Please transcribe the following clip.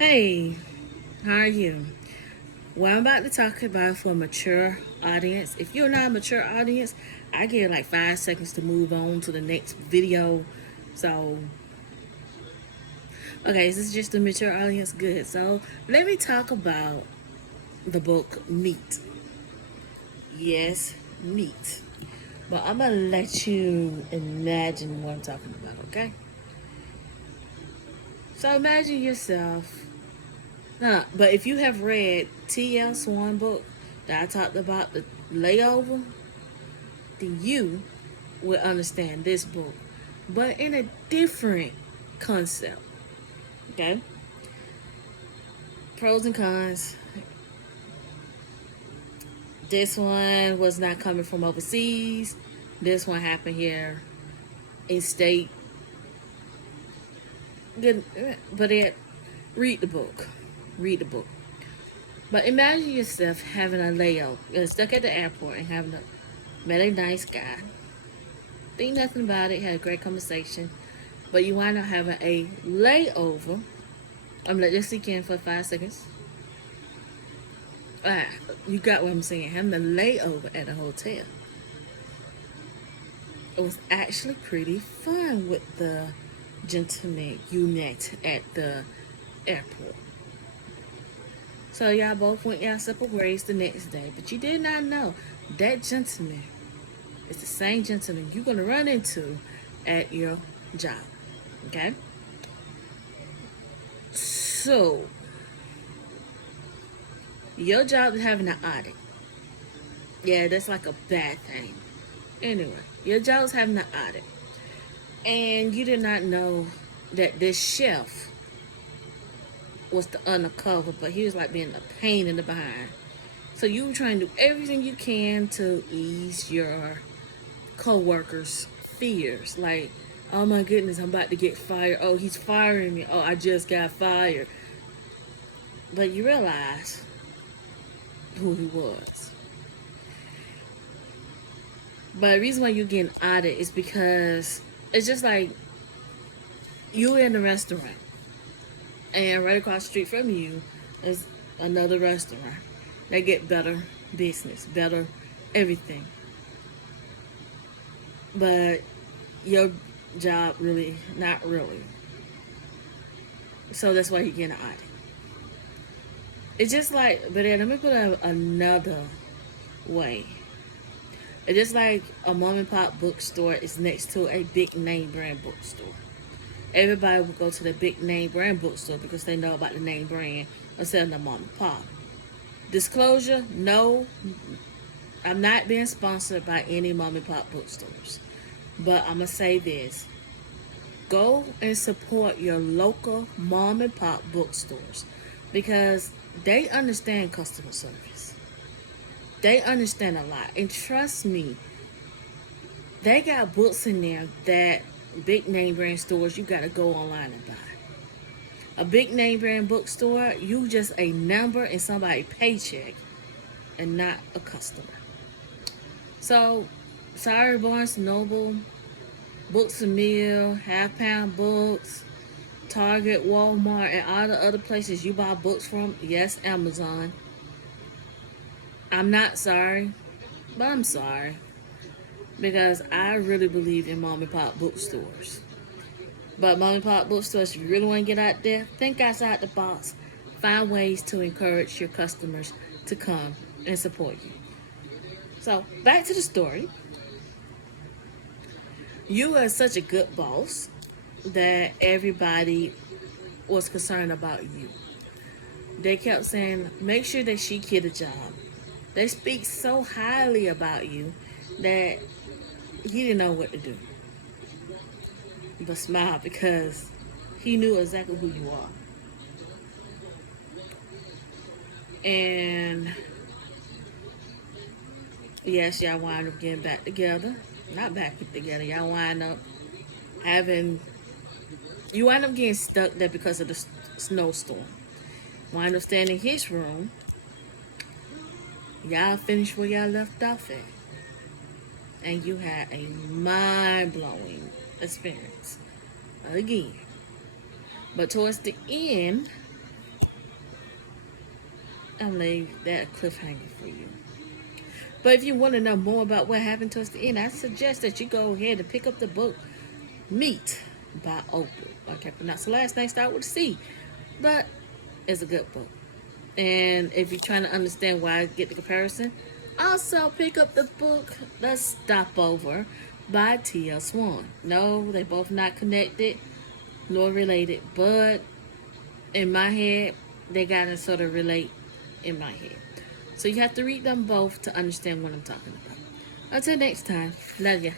Hey, how are you? What I'm about to talk about for a mature audience. If you're not a mature audience, I give you like 5 seconds to move on to the next video. So, okay, this is just a mature audience. Good. So, let me talk about the book Meat. Yes, meat. But I'm gonna let you imagine what I'm talking about, okay? So, imagine yourself. But if you have read T.L. Swan book that I talked about, the layover, then you will understand this book, but in a different concept. Okay, pros and cons. This one was not coming from overseas. This one happened here in state. Good, but read the book. Read the book. But imagine yourself having a layover. You're stuck at the airport and having met a nice guy. Think nothing about it. Had a great conversation. But you wind up having a layover. I'm gonna let this sink in for 5 seconds. Ah, you got what I'm saying. Having a layover at a hotel. It was actually pretty fun with the gentleman you met at the airport. So y'all both went y'all separate ways the next day, but you did not know that gentleman is the same gentleman you're gonna run into at your job. Okay? So your job is having an audit. Yeah, that's like a bad thing. Anyway, your job was having an audit. And you did not know that this chef was the undercover, but he was like being a pain in the behind. So you were trying to do everything you can to ease your co-workers' fears. Like, oh my goodness, I'm about to get fired. Oh, he's firing me. Oh, I just got fired. But you realize who he was. But the reason why you're getting audited is because it's just like you're in a restaurant and right across the street from you is another restaurant. They get better business, better everything. But your job really, not really. So that's why you get an audit. It's just like, but then let me put it another way. It's just like a mom and pop bookstore is next to a big name brand bookstore. Everybody will go to the big name brand bookstore because they know about the name brand instead of the mom and pop. Disclosure, no, I'm not being sponsored by any mom and pop bookstores. But I'm going to say this. Go and support your local mom and pop bookstores because they understand customer service. They understand a lot. And trust me, they got books in there that big name brand stores you got to go online and buy. A big name brand bookstore, you just a number in somebody's paycheck and not a customer. So, sorry, Barnes Noble, Books a Meal, Half Pound Books, Target, Walmart, and all the other places you buy books from. Yes, Amazon. I'm not sorry, but I'm sorry because I really believe in mom and pop bookstores. But mom and pop bookstores, if you really want to get out there, think outside the box. Find ways to encourage your customers to come and support you. So, back to the story. You are such a good boss that everybody was concerned about you. They kept saying, make sure that she get a job. They speak so highly about you that he didn't know what to do but smile because he knew exactly who you are. And yes, y'all wind up getting back together. Not back together. Y'all wind up having. You wind up getting stuck there because of the snowstorm. Wind up staying in his room. Y'all finished where y'all left off at. And you had a mind blowing experience. Again. But towards the end, I'm leave that a cliffhanger for you. But if you want to know more about what happened towards the end, I suggest that you go ahead and pick up the book Meet by Opal. I can't pronounce the last name, start with a C. But it's a good book. And if you're trying to understand why I get the comparison, also pick up the book The Stopover by T.L. Swan. No, they both not connected nor related, but in my head, they gotta sort of relate in my head. So you have to read them both to understand what I'm talking about. Until next time, love ya.